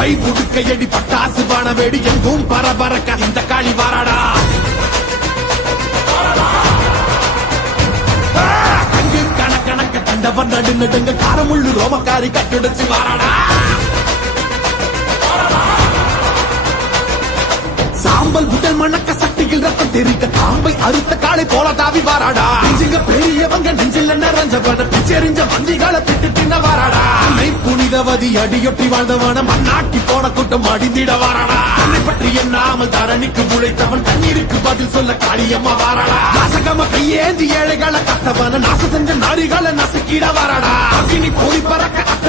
By புடுக்கையடி பட்டாசு பான வேடி எங்கும் பரபரக்க இந்த காளி வாராடா. கங்கு கணக்க தண்டவன் நடு நடுங்க காரமுள்ளு ரோமக்காரி கட்டுடைச்சு வாராடா. சாம்பல் உடல் மணக்க சக்தியில் ரத்தம் தெரிக்க காம்பை அறுத்த காலை போல தாவி வாராடா. நெஞ்சுங்க பெரியவங்க நெஞ்சில் நிறைஞ்சவன பிச்செறிஞ்ச வந்திகளை திட்டு தின்ன வாராடா. புனிதவதி அடியொட்டி வாழ்ந்தவன மண்ணாக்கி போன கூட்டம் அடிந்திட வாராடா. தன்னை பற்றி எண்ணாமல் தரணிக்கு உழைத்தவன் தண்ணீருக்கு பதில் சொல்ல காளியம்மா வாராடா. நாசகம கையேந்தி ஏழைகளை கத்தவன நாச செஞ்ச நாரிகளை நசுக்கிட வாராடா. அக்கினி போலி பறக்க